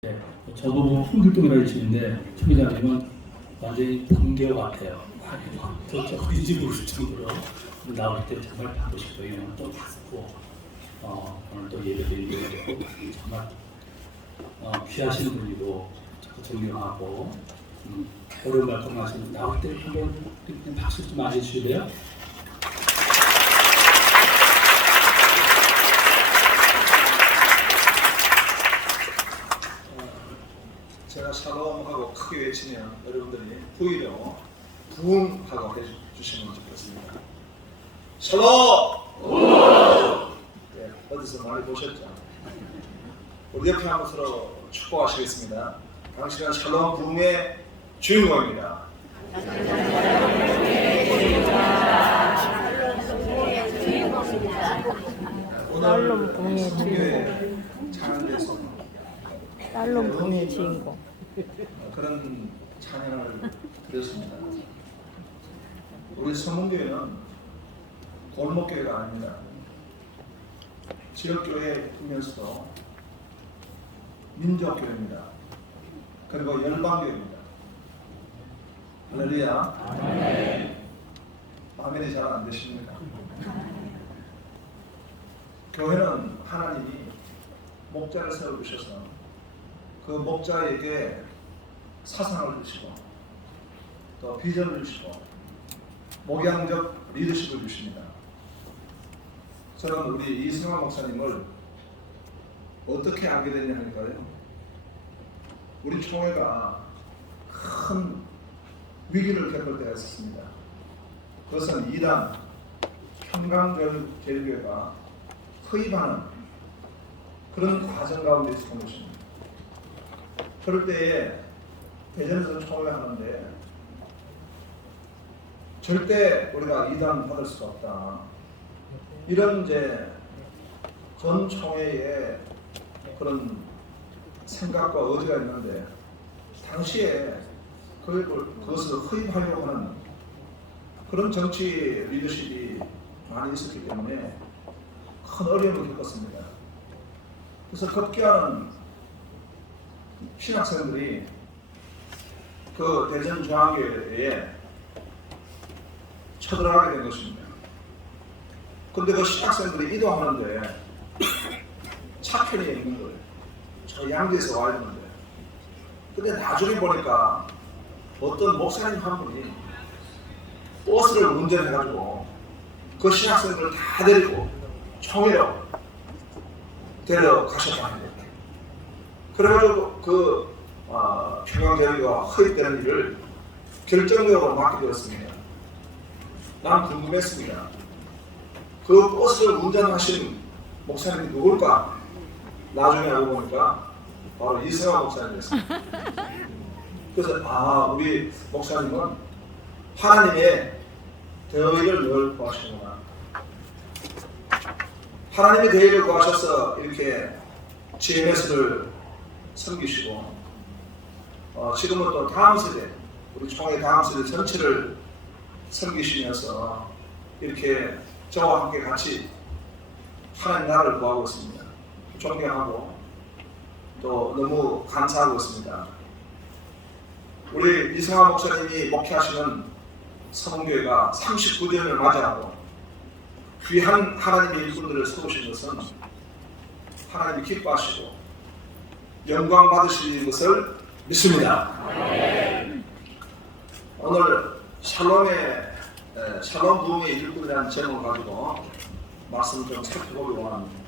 네, 저도 뭐 풍길동이라고 치는데 청 기자님은 완전히 번개 같아요. 도대체 어딘지 모를 정도로 나올 때 정말 바쁘시고 이런 또 봤고 오늘 또 예배드리고 되고 정말 귀하신 분이고 자꾸 존경하고 어려운 말씀하시는 나올 때 한번 박수 좀 많이 주실래요? 제가 샬롬하고 크게 외치면 여러분들이 후이로 부응하고 해주시면 좋겠습니다. 샬롬! 네, 어디서 많이 보셨죠? 우리 옆에 한번 서로 축복하시겠습니다. 당신은 샬롬 부응의 주인공입니다. 샬롬 부흥의 주인공. 찬양에서 샬롬 부흥의 주인공. 그런 찬양을 드렸습니다. 우리 서문교회는 골목교회가 아닙니다. 지역교회이면서도 민족교회입니다. 그리고 열방교회입니다. 할렐루야. 아멘이 잘 안 되십니까? 교회는 하나님이 목자를 세워주셔서 그 목자에게 사상을 주시고 또 비전을 주시고 목양적 리더십을 주십니다. 저는 우리 이승환 목사님을 어떻게 알게 됐냐니까요. 우리 총회가 큰 위기를 겪을 때가 있었습니다. 그것은 이단 평강제일교회가 허입하는 그런 과정 가운데 있었던 것입니다. 그럴 때에 대전에서 총회를 하는데 절대 우리가 이단 받을 수가 없다. 이런 이제 전 총회의 그런 생각과 의지가 있는데 당시에 그것을 허입하려고 하는 그런 정치 리더십이 많이 있었기 때문에 큰 어려움을 겪었습니다. 그래서 급기야는 신학생들이 그 대전 중앙교회에 쳐들어가게 된 것입니다. 근데 그 신학생들이 이동하는데 차편에 있는 거예요. 저 양지에서 와야 되는데. 근데 나중에 보니까 어떤 목사님 한 분이 버스를 운전해가지고 그 신학생들을 다 데리고 총회로 데려가셨다는 거예요. 그래가지고 그 평양대회가 허입되는 일을 결정적으로 맡게 되었습니다. 난 궁금했습니다. 그 버스를 운전하신 목사님이 누굴까? 나중에 알고 보니까 바로 이승환 목사님이었습니다. 그래서 우리 목사님은 하나님의 대의를 늘 구하시는구나. 하나님의 대의를 구하셔서 이렇게 GMS를 섬기시고 지금은 또 다음 세대, 우리 총회 다음 세대 전체를 섬기시면서 이렇게 저와 함께 같이 하나님 나라를 구하고 있습니다. 존경하고 또 너무 감사하고 있습니다. 우리 이승환 목사님이 목회하시는 서문교회가 39년을 맞이하고 귀한 하나님의 일꾼들을 세우신 것은 하나님이 기뻐하시고 영광 받으실 것을 믿습니다. 오늘 샬롬 부흥의 일꾼이라는 제목을 가지고 말씀을 좀 살펴보기 원합니다.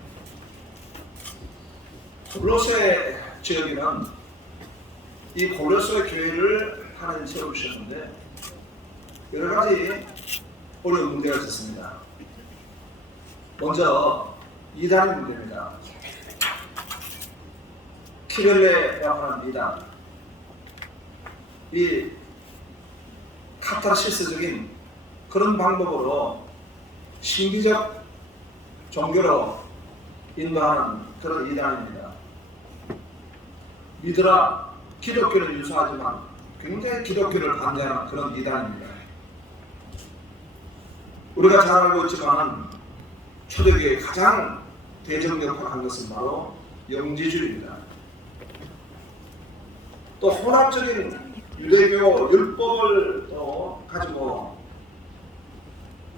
골로새 지역에는 이 골로새 교회를 하나님 세워주셨는데 여러 가지 어려운 문제가 있었습니다. 먼저 이단의 문제입니다. 키벨레라고 하는 이단, 이 카타르시스적인 그런 방법으로 신비적 종교로 인도하는 그런 이단입니다. 믿으라, 기독교를 유사하지만 굉장히 기독교를 반대하는 그런 이단입니다. 우리가 잘 알고 있지만 초대교회의 가장 대적 역할을 한 것은 바로 영지주의입니다. 또 혼합적인 유대교 율법을 또 가지고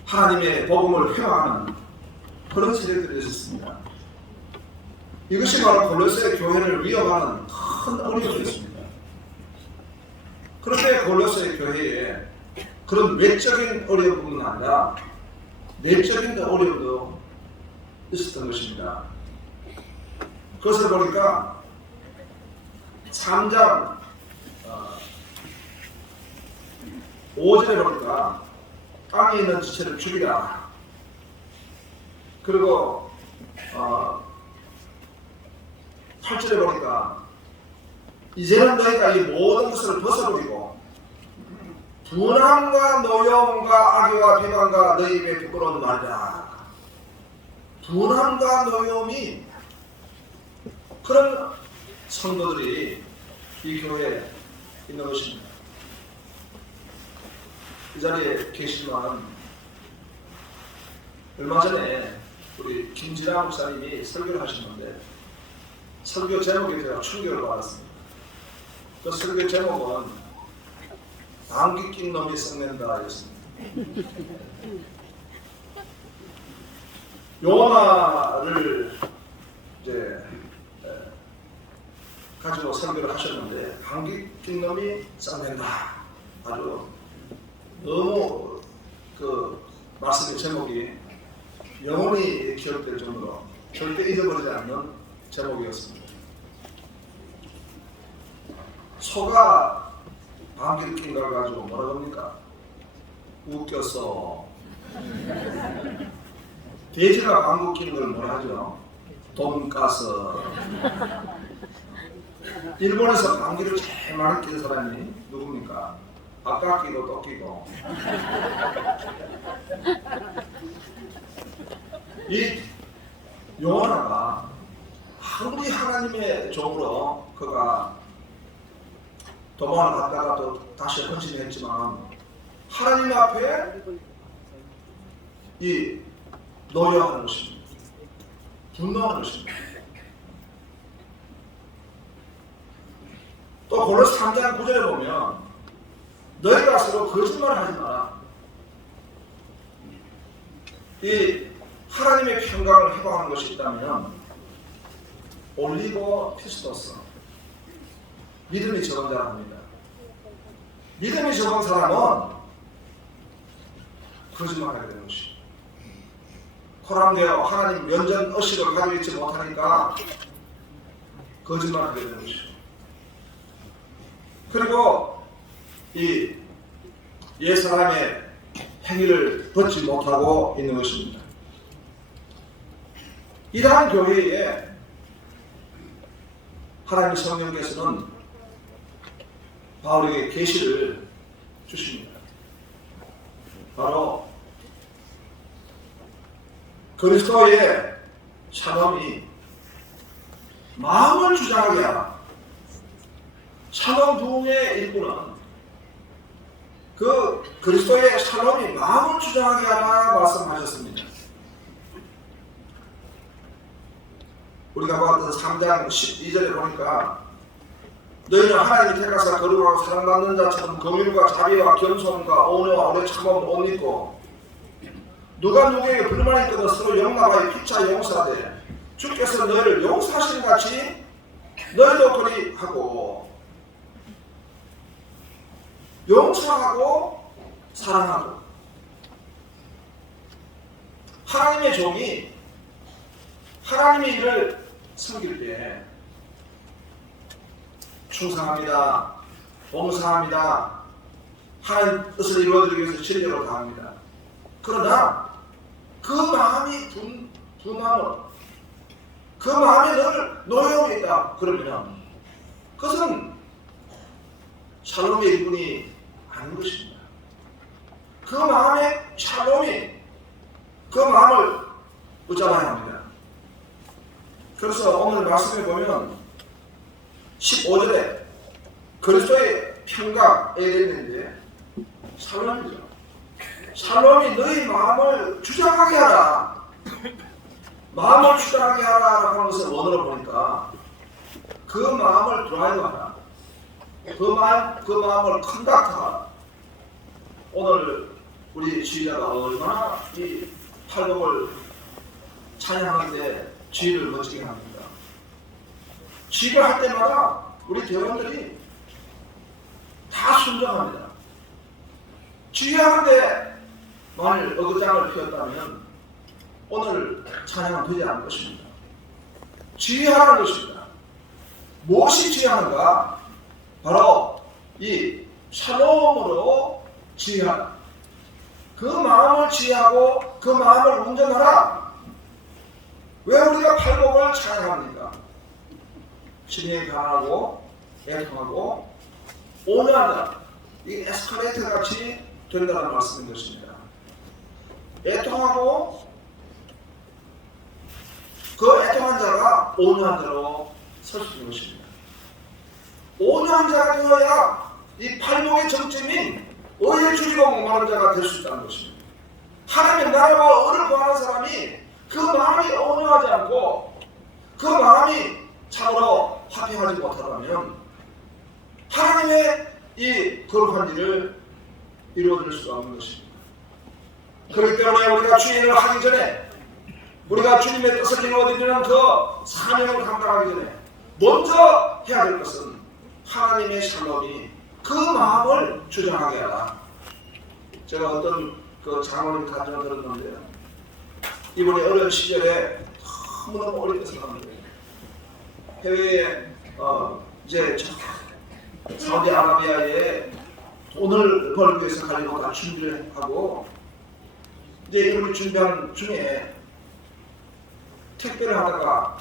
하나님의 복음을 회화하는 그런 세력들이 있었습니다. 이것이 바로 골로새 교회를 위협하는 큰 어려움이었습니다. 그런데 골로새 교회에 그런 외적인 어려움은 아니라 내적인 어려움도 있었던 것입니다. 그것을 보니까 3장 5절에 보니까 땅에 있는 지체를 죽이라. 그리고 8절에 보니까 이제는 너희가 이 모든 것을 벗어버리고 분함과 노여움과 악의와 비방과 너희 입에 부끄러운 말이다. 분함과 노여움이 그런 성도들이 이 교회에 있는 것입니다. 이 자리에 계시지만 얼마 전에 우리 김진아 목사님이 설교를 하셨는데 설교 제목에 제가 충격을 받았습니다. 그 설교 제목은 방귀 낀 놈이 썩낸다 였습니다. 요나를 이제 가지고 설교를 하셨는데 방귀 낀 놈이 썩낸다. 아주 너무 그 말씀의 제목이 영원히 기억될 정도로 절대 잊어버리지 않는 제목이었습니다. 소가 방귀를 낀 걸 가지고 뭐라고 합니까? 웃겼어. 돼지가 방귀 낀 걸 뭐라 하죠? 돈가스. 일본에서 방귀를 제일 많이 낀 사람이 누굽니까? 아까 끼고 또 끼고. 이 요나가 아무리 하나님의 종으로 그가 도망을 갔다가 또 다시 헌신했지만 하나님 앞에 이 노력하는 것입니다. 분노하는 것입니다. 또 골로새 3장 9절에 보면 너희가 서로 거짓말을 하지 마라. 이 하나님의 평강을 회복하는 것이 있다면 올리고 피스토스 믿음이 적은 사람입니다. 믿음이 적은 사람은 거짓말하게 되는 것입니다. 코람되어 하나님 면전 의식을 가지고 있지 못하니까 거짓말하게 되는 것입니다. 그리고 이 옛사람의 행위를 벗지 못하고 있는 것입니다. 이러한 교회에 하나님 성령께서는 바울에게 계시를 주십니다. 바로 그리스도의 샬롬이 마음을 주장하게 하라. 샬롬 부흥의 일부는 그 그리스도의 샬롬이 마음을 주장하게 하라 말씀하셨습니다. 우리가 봤던 3장 12절에 보니까 너희는 하나님이 택하사 거룩하고 사랑받는 자처럼 긍휼과 자비와 겸손과 온유와 오래 참음을 옷 입고 누가 누구에게 불만이 있거든 서로 용납하여 피차 용서하되 주께서 너희를 용서하신 같이 너희도 그리 하고 용서하고 사랑하고 하나님의 종이 하나님의 일을 섬길 때 충성합니다. 봉사합니다. 하나님 뜻을 이루어드리기 위해서 진리로 다합니다. 그러나 그 마음이 분함을 그 마음에 늘 노여움이 있다. 그러면 그것은 샬롬의 일분이 아닌 것입니다. 그 마음의 샬롬이 그 마음을 붙잡아야 합니다. 그래서 오늘 말씀에 보면 15절에 그리스도의 평강에 있는데 샬롬이죠. 샬롬이 너희 마음을 주장하게 하라. 마음을 주장하게 하라라고 하는 것을 원어로 보니까 그 마음을 드라이브하라. 그 마음을 컨덕트하라. 오늘 우리 지휘자가 얼마나 이 팔복을 찬양하는데 지휘를 멋지게 합니다. 지휘를 할 때마다 우리 대원들이 다 순종합니다. 지휘하는데 만일 어그장을 피웠다면 오늘 찬양은 되지 않을 것입니다. 지휘하는 것입니다. 무엇이 지휘하는가? 바로 이 샬롬으로 지휘하라. 그 마음을 지휘하고 그 마음을 운전하라. 왜 우리가 팔복을 찬양합니까? 신이 강하고 애통하고 온유하다. 이게 에스컬레이터 같이 된다는 말씀인 것입니다. 애통하고 그 애통한 자가 온유한 자로 설 수 있는 것입니다. 온유한 자가 되어야 이 팔복의 정점인 의에 줄이고 목마른 자가 될 수 있다는 것입니다. 하나님의 나라와 의를 구하는 사람이 그 마음이 온유하지 않고 그 마음이 참으로 화평하지 못하다면 하나님의 이 거룩한 일을 이루어질 수가 없는 것입니다. 그렇기 때문에 우리가 주인을 하기 전에 우리가 주님의 뜻을 이루어드리는 그 사명을 감당하기 전에 먼저 해야 될 것은 하나님의 샬롬이 그 마음을 주장하게 하라. 제가 어떤 그 장로님 간증을 들었는데요. 이분이 어려운 시절에 너무너무 어렵게 생각합니다. 해외에 이제 사우디아라비아에 돈을 벌기 위해서 가려고 다 준비를 하고 이제 이렇게 준비하는 중에 택배를 하다가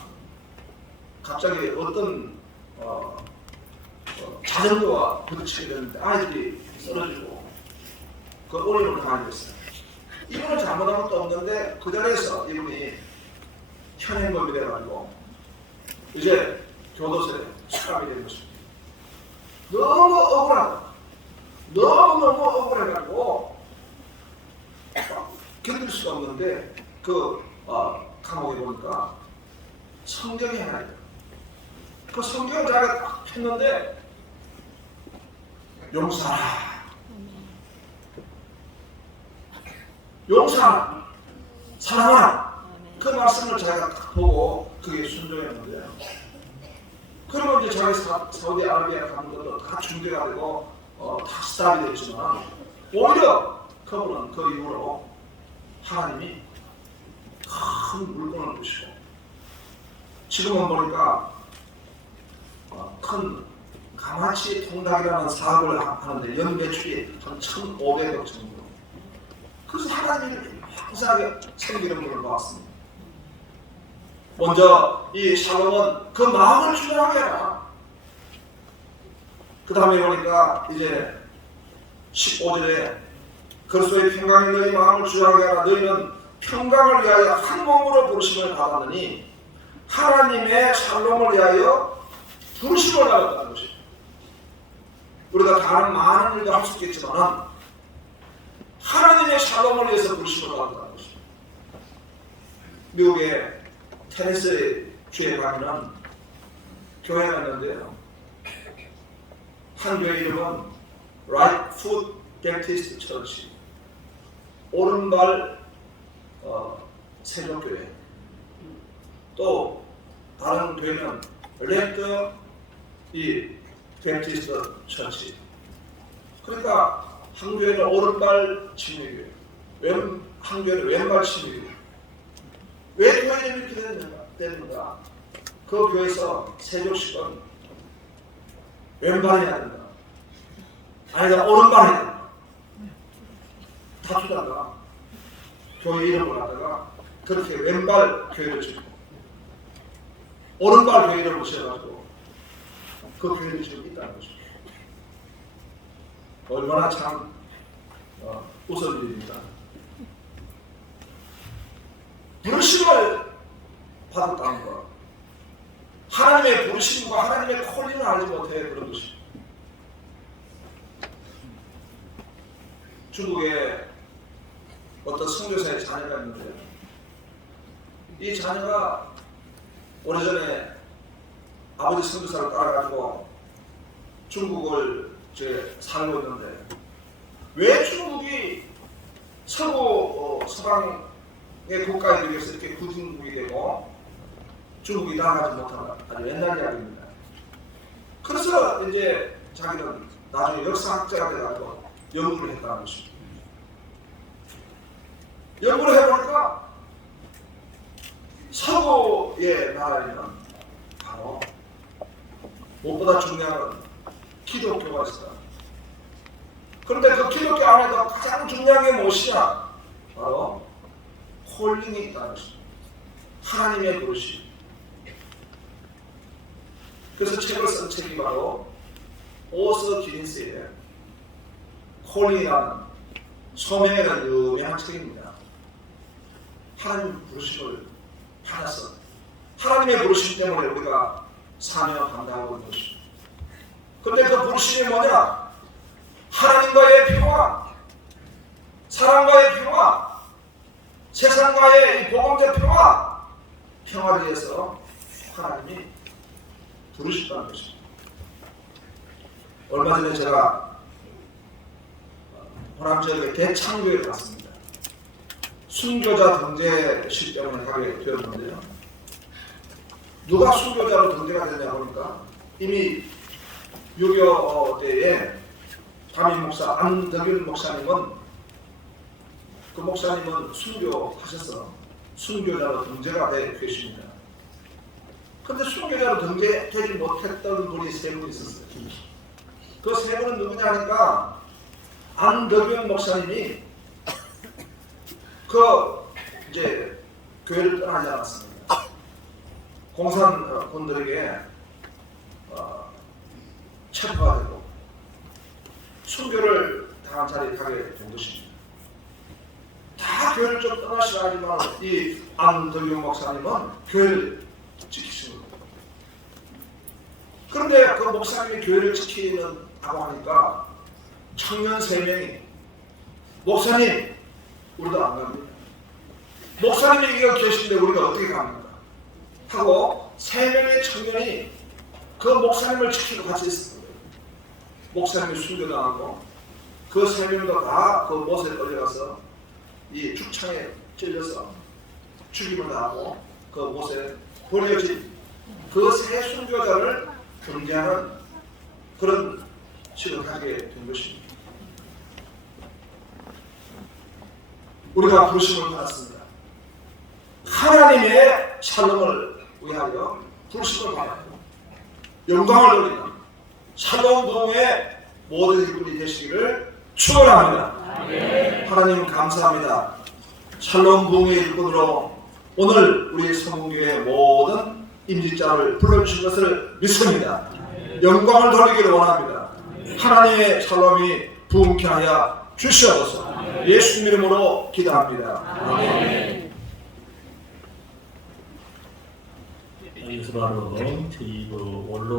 갑자기 어떤 자전거와 부딪히게 되는데 아이들이 쓰러지고 그 어려움을 당하게 됐어요. 이분은 잘못한 것도 없는데 그 자리에서 이분이 현행범이 돼가지고 이제 교도소에 수감이 된 것입니다. 너무 억울하다. 너무너무 억울해가지고 견딜 수가 없는데 그 감옥에 보니까 성경이 하나 있다. 그 성경을 자기가 딱 폈는데 용서하라. 용서하라. 사랑하라. 그 말씀을 자기가 딱 보고 그게 순종했는데요. 그러면 이제 자기 사우디아라비아 가는 것도 다 준비가 되고 다 스탑이 됐지만 오히려 그분은 그 이후로 하나님이 큰 물건을 주시고 지금은 보니까 큰 가마치 통닭이라는 사업을 하는데 연 매출이 한 1,500억 정도. 그래서 하나님이 항상 생기는 분을 봤습니다. 먼저 이 샬롬은 그 마음을 주장하게 해라. 그 다음에 보니까 이제 15절에 그리스도의 평강이 너희 마음을 주장하게 하라. 너희는 평강을 위하여 한 몸으로 부르심을 받았느니 하나님의 샬롬을 위하여 부르심을 받았다는 것입니다. 우리가 다른 많은 일도 할 수 있겠지만 하나님의 샬롬을 위해서 부르심을 받았다는 것입니다. 미국의 테네시 주에 가면은 교회가 있는데요. 한 교회 이름은 Right Foot Baptist Church, 오른발 세종교회. 또 다른 교회는 Left 이 베프티스트 처치. 그러니까 한 교회는 오른발 침례교회, 한 교회는 왼발 침례교회. 왜 교회는 이렇게 되는가? 그 교회에서 세종식은 왼발이 해야 된다. 아니다, 오른발이 해야 된다. 다투다가 교회 이름을 하다가 그렇게 왼발 교회를 짓고 오른발 교회를 모셔가지고 그 교회를 지금 있다는 거죠. 얼마나 참 웃을 일입니다. 부르심을 받았다는 것, 하나님의 부르심과 하나님의 콜링을 알지 못해 그런 것입니다. 중국에 어떤 선교사의 자녀가 있는데 이 자녀가 오래전에 아버지 선교사를 따라가지고 중국을 살고 있는데 왜 중국이 서구 서방의 국가에 비해서 이렇게 구중국이 되고 중국이 나아가지 못하는 아주 옛날 이야기입니다. 그래서 이제 자기는 나중에 역사학자가 돼가지고 연구를 했다는 것입니다. 연구를 해보니까 서구의 나라에는 바로 무엇보다 중요한 건 기독교가 있어요. 그런데 그 기독교 안에서 가장 중요한 게 무엇이냐? 바로 콜링이 있다는 것입니다. 하나님의 부르심. 그래서 책을 쓴 책이 바로 오서 기린스의 콜링이라는 소명이라는 유명한 책입니다. 하나님 부르심을 받아서 하나님의 부르심 때문에 우리가 사명을 감당하고 있는 것입니다. 그런데 그 부르심이 뭐냐? 하나님과의 평화, 사랑과의 평화, 세상과의 이 복음의 평화를 위해서 하나님이 부르셨다는 것입니다. 얼마 전에 제가 호남 지역의 대창교회를 갔습니다. 순교자 등재식 때문에 가게 되었는데요. 누가 순교자로 등재가 되냐 보니까 이미 6.25 때에 담임 목사 안덕일 목사님은 그 목사님은 순교하셔서 순교자로 등재가 되어 계십니다. 그런데 순교자로 등재되지 못했던 분이 세 분 있었어요. 그 세 분은 누구냐 하니까 안덕일 목사님이 이제 교회를 떠나지 않았습니다. 공산군들에게 체포가 되고 순교를 당한 자리에 가게 된 것입니다. 다 교회를 좀 떠나시라 하지만 이 안덕용 목사님은 교회를 지키신 겁니다. 그런데 그 목사님이 교회를 지키는다고 하니까 청년 3명이 목사님 우리도 안 갑니다. 목사님이 이거 계신데 우리가 어떻게 갑니까? 하고 3명의 청년이 그 목사님을 지키고 같이 있었습니다. 목사님이 순교당하고 그 3명도 다 그 못에 끌려가서 이 죽창에 찔려서 죽임을 당하고 그 못에 버려진 그 세 순교자를 경계하는 그런 식을 하게 된 것입니다. 우리가 부르심을 받았습니다. 하나님의 샬롬을 위하여 부르심을 받아요. 영광을 돌리는 샬롬 동의 모든 일꾼이 되시기를 축원합니다. 하나님 감사합니다. 샬롬 부흥의 일꾼으로 오늘 우리 성공교회의 모든 임직자를 불러주신 것을 믿습니다. 영광을 돌리기를 원합니다. 하나님의 샬롬이 부흥케 하여 주시옵소서. 예수 이름으로 기도합니다. 아멘. 여기서 바로 저희 원로